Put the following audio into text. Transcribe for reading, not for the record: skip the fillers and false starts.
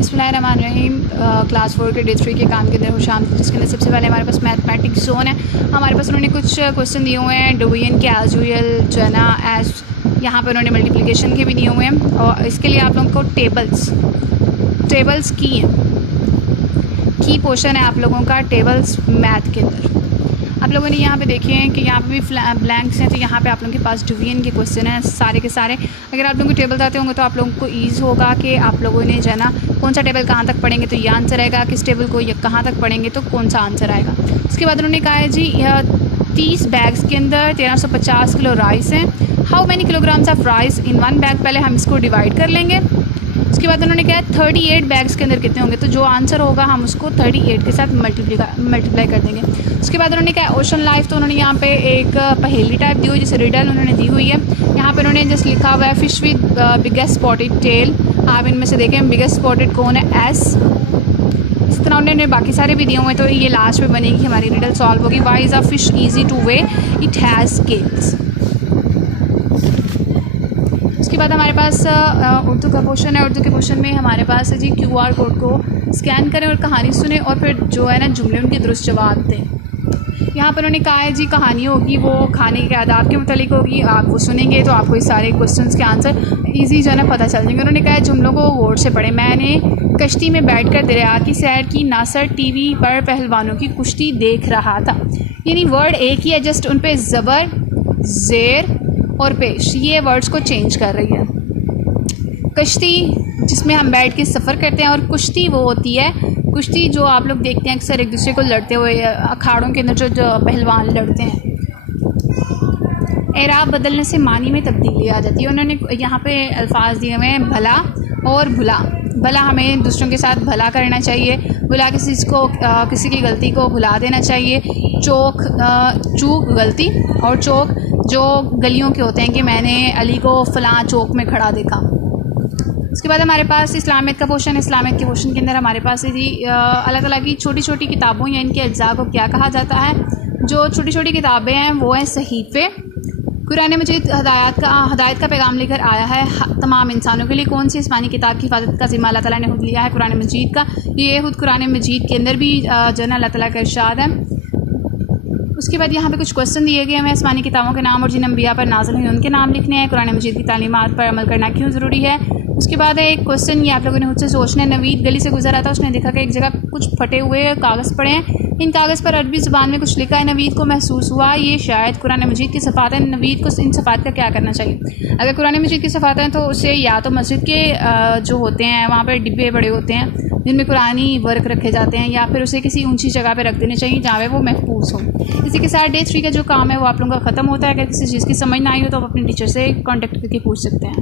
बिस्मिल्लाहिर्रहमानिर्रहीम। क्लास 4 के डे 3 के काम के अंदर खुशामदीद। जिसके अंदर सबसे पहले हमारे पास मैथमेटिक्स जोन है। हमारे पास उन्होंने कुछ क्वेश्चन दिए हुए हैं डिवीजन के, एज यूजुअल जो है ना, एज यहाँ पर उन्होंने मल्टीप्लिकेशन के भी दिए हुए हैं। और इसके लिए आप लोगों को टेबल्स की पोर्शन है आप लोगों का टेबल्स मैथ के अंदर। आप लोगों ने यहाँ पे देखे हैं कि यहाँ पे भी ब्लैंक्स हैं, तो यहाँ पे आप लोगों के पास डिवीजन के क्वेश्चन हैं सारे के सारे। अगर आप लोगों को टेबल आते होंगे तो आप लोगों को ईज़ होगा कि आप लोगों ने जो है ना कौन सा टेबल कहाँ तक पढ़ेंगे तो ये आंसर आएगा, किस टेबल को ये कहाँ तक पढ़ेंगे तो कौन सा आंसर आएगा। उसके बाद उन्होंने कहा है जी 30 बैग्स के अंदर 1350 किलो राइस हैं। How many kilograms of rice in one bag. पहले हम इसको डिवाइड कर लेंगे। उसके बाद उन्होंने कहा 38 बैग्स के अंदर कितने होंगे, तो जो आंसर होगा हम उसको 38 के साथ मल्टीप्लाई कर देंगे। उसके बाद उन्होंने कहा ओशन लाइफ, तो उन्होंने यहाँ पे एक पहेली टाइप दी हुई है, जैसे रिडल उन्होंने दी हुई है। यहाँ पे उन्होंने जस्ट लिखा हुआ है fish with biggest spotted tail. आप इनमें से देखें बिगेस्ट स्पॉटेड कौन है, एस। इस तरह उन्होंने बाकी सारे भी दिए हुए हैं, तो ये लास्ट में बनेगी हमारी रिडल सॉल्व होगी। Why is a fish easy to weigh, it has scales. उसके बाद हमारे पास उर्दू का क्वेश्चन है। उर्दू के क्वेश्चन में हमारे पास है जी QR कोड को स्कैन करें और कहानी सुने और फिर जो है ना जुमले उनके दुरुस्त जवाब दें। यहाँ पर उन्होंने कहा है जी कहानी होगी वो खाने के आदाब के मुतालिक होगी। आप वो सुनेंगे तो आपको इस सारे क्वेश्चंस के आंसर ईजी जो है ना पता चल जाएंगे। उन्होंने कहा है जुमलों को वर्ड से पढ़ें। मैंने कश्ती में बैठकर दरिया की सैर की, नासर टीवी पर पहलवानों की कुश्ती देख रहा था। यानी वर्ड एक ही है, जस्ट उन पर ज़बर, ज़ेर और पेश ये वर्ड्स को चेंज कर रही है। कश्ती जिसमें हम बैठ के सफ़र करते हैं, और कुश्ती वो होती है, कुश्ती जो आप लोग देखते हैं अक्सर एक दूसरे को लड़ते हुए अखाड़ों के अंदर जो पहलवान लड़ते हैं। एराब बदलने से मानी में तब्दीली आ जाती है। उन्होंने यहाँ पे अल्फाज दिए हुए हैं भला और भुला। भला हमें दूसरों के साथ भला करना चाहिए, भुला किसी की गलती को भुला देना चाहिए। चूक गलती, और चौक जो गलियों के होते हैं कि मैंने अली को फ़लाँ चौक में खड़ा देखा। उसके बाद हमारे पास इस्लामियत का पोर्शन है। इस्लामियत के पोर्शन के अंदर हमारे पास है जी अल्लाह ताला की छोटी छोटी किताबों या इनके अज्जा को क्या कहा जाता है। जो छोटी छोटी किताबें हैं वो हैं सहीफ़े। कुरान मजीद हदायत का पैगाम लेकर आया है तमाम इंसानों के लिए। कौन सी आसमानी किताब की हिफाजत का ज़िम्मा अल्लाह ताला ने खुद लिया है, कुरान मजीद का। ये खुद कुरान मजीद के अंदर भी जो है अल्लाह ताला का इरशाद है। उसके बाद यहाँ पे कुछ क्वेश्चन दिए गए हैं। आसमानी किताबों के नाम और जिन अंबिया पर नाज़िल हुई उनके नाम लिखने हैं। कुरान मजीद की तालीमात पर अमल करना क्यों ज़रूरी है। उसके बाद है एक क्वेश्चन, ये आप लोगों ने खुद से सोचना है। नवीद गली से गुजरा था, उसने देखा कि एक जगह कुछ फटे हुए कागज़ पड़े हैं। इन कागज़ पर अरबी ज़ुबान में कुछ लिखा है। नवीद को महसूस हुआ ये शायद कुरान मजीद की सफ़ात है। नवीद को इन सफ़ात का क्या करना चाहिए। अगर कुरान मजीद की सफ़ात हैं तो उसे या तो मस्जिद के जो होते हैं वहाँ पर डिब्बे बड़े होते हैं जिनमें कुरानी वर्क रखे जाते हैं, या फिर उसे किसी ऊंची जगह पे रख देने चाहिए जहाँ पे वो महफूज हो। इसी के साथ डे 3 का जो काम है वो आप लोगों का ख़त्म होता है। अगर किसी चीज़ की समझ ना आई हो तो आप अपने टीचर से कांटेक्ट करके पूछ सकते हैं।